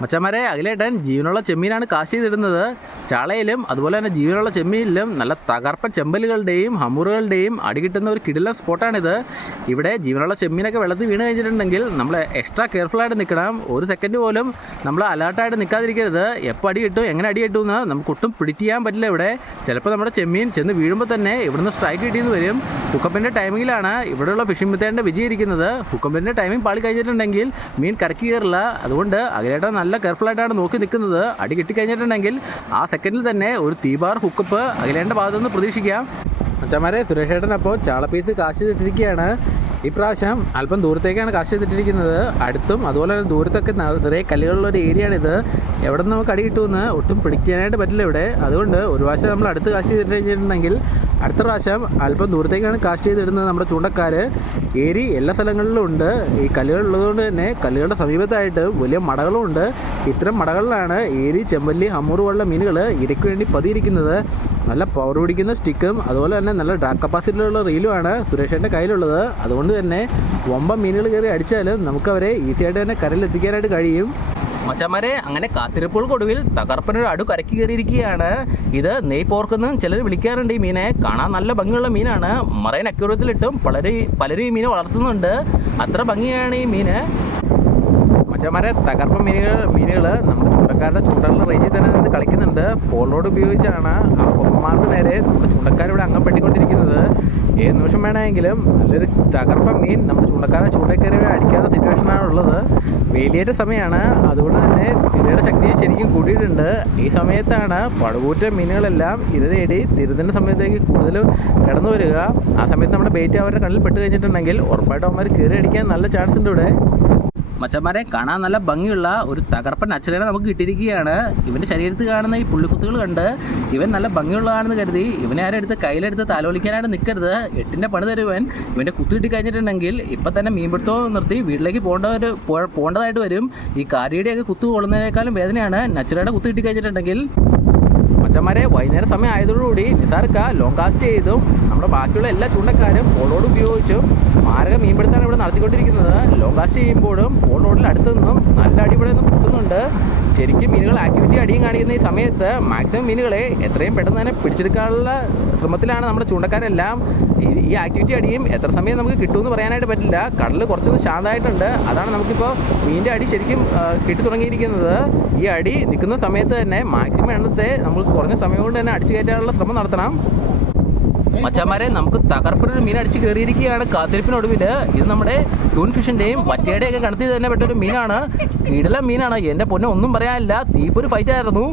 മച്ചന്മാരെ അഖിലേട്ടൻ ജീവനുള്ള ചെമ്മീനാണ് കാശ് ചെയ്തിടുന്നത് ചാളയിലും അതുപോലെ തന്നെ ജീവനുള്ള ചെമ്മീനിലും നല്ല തകർപ്പൻ ചെമ്പലുകളുടെയും ഹമ്മുറുകളുടെയും അടി കിട്ടുന്ന ഒരു കിടിലൻ സ്പോട്ടാണിത്. ഇവിടെ ജീവനുള്ള ചെമ്മീനൊക്കെ വെള്ളത്തിൽ വീണ് കഴിഞ്ഞിട്ടുണ്ടെങ്കിൽ നമ്മൾ എക്സ്ട്രാ കെയർഫുള്ളായിട്ട് നിൽക്കണം ഒരു സെക്കൻഡ് പോലും നമ്മൾ അലേർട്ടായിട്ട് നിൽക്കാതിരിക്കരുത് എപ്പോൾ അടി കിട്ടും എങ്ങനെ അടി കിട്ടും എന്ന് നമുക്ക് ഒട്ടും പ്രിഡിക്റ്റ് ചെയ്യാൻ പറ്റില്ല ഇവിടെ. ചിലപ്പോൾ നമ്മുടെ ചെമ്മീൻ ചെന്ന് വീഴുമ്പോൾ തന്നെ ഇവിടുന്ന് സ്ട്രൈക്ക് കിട്ടിയെന്ന് വരും. ഹുക്കപ്പിന്റെ ടൈമിങ്ങിലാണ് ഇവിടെയുള്ള ഫിഷിംഗ് മെത്തേഡിന്റെ വിജയിരിക്കുന്നത് ഹുക്കപ്പിന്റെ ടൈമിംഗ് പാളി കഴിഞ്ഞിട്ടുണ്ടെങ്കിൽ മീൻ കരക്കി കയറില്ല. അതുകൊണ്ട് അഖിലേട്ടൻ നല്ല കെയർഫുൾ ആയിട്ടാണ് നോക്കി നിൽക്കുന്നത്. അടി കിട്ടിക്കഴിഞ്ഞിട്ടുണ്ടെങ്കിൽ ആ സെക്കൻഡിൽ തന്നെ ഒരു തീബാർ ഹുക്കപ്പ് അഖിലേന്റെ ഭാഗത്തുനിന്ന് പ്രതീക്ഷിക്കാം. അച്ഛന്മാരെ സുരേഷ് ഏട്ടൻ അപ്പോൾ ചാളപ്പീസ് കാശ് ചെയ്തിട്ടിരിക്കുകയാണ് ഈ പ്രാവശ്യം അല്പം ദൂരത്തേക്കാണ് കാശ് ചെയ്തിട്ടിരിക്കുന്നത് അടുത്തും അതുപോലെ തന്നെ ദൂരത്തൊക്കെ നിറയെ കല്ലുകളുള്ള ഒരു ഏരിയയാണിത് എവിടെ നിന്ന് നമുക്ക് അടി കിട്ടുമെന്ന് ഒട്ടും പിടിക്കാനായിട്ട് പറ്റില്ല ഇവിടെ. അതുകൊണ്ട് ഒരു പ്രാവശ്യം നമ്മൾ അടുത്ത് കാശ് ചെയ്തിട്ട് കഴിഞ്ഞിട്ടുണ്ടെങ്കിൽ അടുത്ത പ്രാവശ്യം അല്പം ദൂരത്തേക്കാണ് കാസ്റ്റ് ചെയ്തിടുന്നത് നമ്മുടെ ചൂണ്ടക്കാർ ഏരി എല്ലാ സ്ഥലങ്ങളിലും ഉണ്ട്. ഈ കല്ലുകൾ ഉള്ളതുകൊണ്ട് തന്നെ കല്ലുകളുടെ സമീപത്തായിട്ട് വലിയ മടകളും ഉണ്ട്. ഇത്തരം മടകളിലാണ് ഏരി ചെമ്പല്ലി ഹമ്മൂർ പോലുള്ള മീനുകൾ ഇരയ്ക്ക് വേണ്ടി പതിയിരിക്കുന്നത്. നല്ല പവർ പിടിക്കുന്ന സ്റ്റിക്കും അതുപോലെ തന്നെ നല്ല ഡ്രാഗ് കപ്പാസിറ്റിയിലുള്ള റീലുമാണ് സുരേഷേന്റെ കയ്യിലുള്ളത്. അതുകൊണ്ട് തന്നെ വമ്പ മീനുകൾ കയറി അടിച്ചാലും നമുക്കവരെ ഈസിയായിട്ട് തന്നെ കരയിലെത്തിക്കാനായിട്ട് കഴിയും. മച്ചന്മാരെ അങ്ങനെ കാത്തിരിപ്പുകൾക്കൊടുവിൽ തകർപ്പനൊരു അടു കരക്കി കയറിയിരിക്കുകയാണ്. ഇത് നെയ് പോർക്കെന്നും ചിലർ വിളിക്കാറുണ്ട് ഈ മീനെ. കാണാൻ നല്ല ഭംഗിയുള്ള മീനാണ്. മറൈൻ അക്യൂറത്തിലിട്ടും പലരും പലരും ഈ മീനെ വളർത്തുന്നുണ്ട്. അത്ര ഭംഗിയാണ് ഈ മീന്. മച്ചന്മാരെ തകർപ്പ മീനുകൾ മീനുകൾ നമ്മുടെ ചൂണ്ടക്കാരുടെ ചൂണ്ടകളുടെ റേഞ്ചിൽ തന്നെ നിന്ന് കളിക്കുന്നുണ്ട്. പോളോട് ഉപയോഗിച്ചാണ് ആ പൊമ്മമാർക്ക് നേരെ നമ്മുടെ ചൂണ്ടക്കാരിവിടെ അങ്ങ് പെട്ടിക്കൊണ്ടിരിക്കുന്നത്. ഏത് നിമിഷം വേണമെങ്കിലും നല്ലൊരു തകർപ്പ മീൻ നമ്മുടെ ചുണ്ടക്കാരുടെ ചൂണ്ടക്കറി അടിക്കാത്ത സിറ്റുവേഷനാണ് ഉള്ളത് വേലിയേറ്റ സമയമാണ്. അതുകൊണ്ട് തന്നെ തിരയുടെ ശക്തി ശരിക്കും കൂടിയിട്ടുണ്ട്. ഈ സമയത്താണ് പടുകൂറ്റ മീനുകളെല്ലാം ഇര തേടി തിരുതിന്റെ സമയത്തേക്ക് കൂടുതലും കിടന്നു വരിക. ആ സമയത്ത് നമ്മുടെ ബേറ്റ് അവരുടെ കണ്ണിൽ പെട്ട് കഴിഞ്ഞിട്ടുണ്ടെങ്കിൽ ഉറപ്പായിട്ടും അവന്മാർ കയറി അടിക്കാൻ നല്ല ചാൻസ് ഉണ്ട് ഇവിടെ. മച്ചന്മാരെ കാണാൻ നല്ല ഭംഗിയുള്ള ഒരു തകർപ്പൻ അച്ഛനെ നമുക്ക് കിട്ടിയിരിക്കുകയാണ്. ഇവന്റെ ശരീരത്തിൽ കാണുന്ന ഈ പുള്ളിക്കുത്തുകൾ കണ്ട് ഇവൻ നല്ല ഭംഗിയുള്ളതാണെന്ന് കരുതി ഇവനെ ആരും എടുത്ത് കയ്യിലെടുത്ത് താലോലിക്കാനായിട്ട് നിൽക്കരുത് എട്ടിന്റെ പണി തരുവൻ ഇവന്റെ കുത്തു കിട്ടി കഴിഞ്ഞിട്ടുണ്ടെങ്കിൽ ഇപ്പം തന്നെ മീൻപിടുത്തവും നിർത്തി വീട്ടിലേക്ക് പോകേണ്ട ഒരു പോകേണ്ടതായിട്ട് വരും. ഈ കാരിയുടെയൊക്കെ കുത്തു കൊള്ളുന്നതിനേക്കാളും വേദനയാണ്. നച്ചുറയുടെ കുത്തു കിട്ടി കഴിഞ്ഞിട്ടുണ്ടെങ്കിൽ മച്ചന്മാരെ വൈകുന്നേരം സമയം ആയതോടുകൂടി നിസാർക്ക ലോങ് കാസ്റ്റ് ചെയ്തും നമ്മുടെ ബാക്കിയുള്ള എല്ലാ ചൂണ്ടക്കാരും പോളോട് ഉപയോഗിച്ചും മാരക മീൻപിടുത്താണ് ഇവിടെ നടത്തിക്കൊണ്ടിരിക്കുന്നത്. ലോങ് കാസ്റ്റ് ചെയ്യുമ്പോഴും പോൾ റോഡിൽ അടുത്തു നിന്നും നല്ല അടിപൊളി നിന്നും കിട്ടുന്നുണ്ട്. ശരിക്കും മീനുകൾ ആക്ടിവിറ്റി അടിയും കാണിക്കുന്ന ഈ സമയത്ത് മാക്സിമം മീനുകളെ എത്രയും പെട്ടെന്ന് തന്നെ പിടിച്ചെടുക്കാനുള്ള ശ്രമത്തിലാണ് നമ്മുടെ ചൂണ്ടക്കാരെല്ലാം. ഈ- ആക്ടിവിറ്റി അടിയും എത്ര സമയം നമുക്ക് കിട്ടുമെന്ന് പറയാനായിട്ട് പറ്റില്ല. കടൽ കുറച്ചൊന്ന് ശാന്തമായിട്ടുണ്ട്. അതാണ് നമുക്കിപ്പോൾ മീനിന്റെ അടി ശരിക്കും കിട്ടി തുടങ്ങിയിരിക്കുന്നത്. ഈ അടി നിൽക്കുന്ന സമയത്ത് തന്നെ മാക്സിമം എണ്ണത്തെ നമുക്ക് കുറഞ്ഞ സമയം കൊണ്ട് തന്നെ അടിച്ചു കയറ്റാനുള്ള ശ്രമം നടത്തണം. മച്ചാമാരെ നമുക്ക് തകർപ്പിനൊരു മീൻ അടിച്ച് കയറിയിരിക്കുകയാണ്. കാത്തിരിപ്പിനൊടുവിൽ ഇത് നമ്മുടെ ടൂൺ ഫിഷിന്റെയും വറ്റയുടെയൊക്കെ കണത്തിൽ തന്നെ പെട്ടൊരു മീനാണ്. ഇടല മീനാണ്. എന്റെ പൊന്നെ ഒന്നും പറയാനില്ല. തീപ്പൊരു ഫൈറ്റ് ആയിരുന്നു.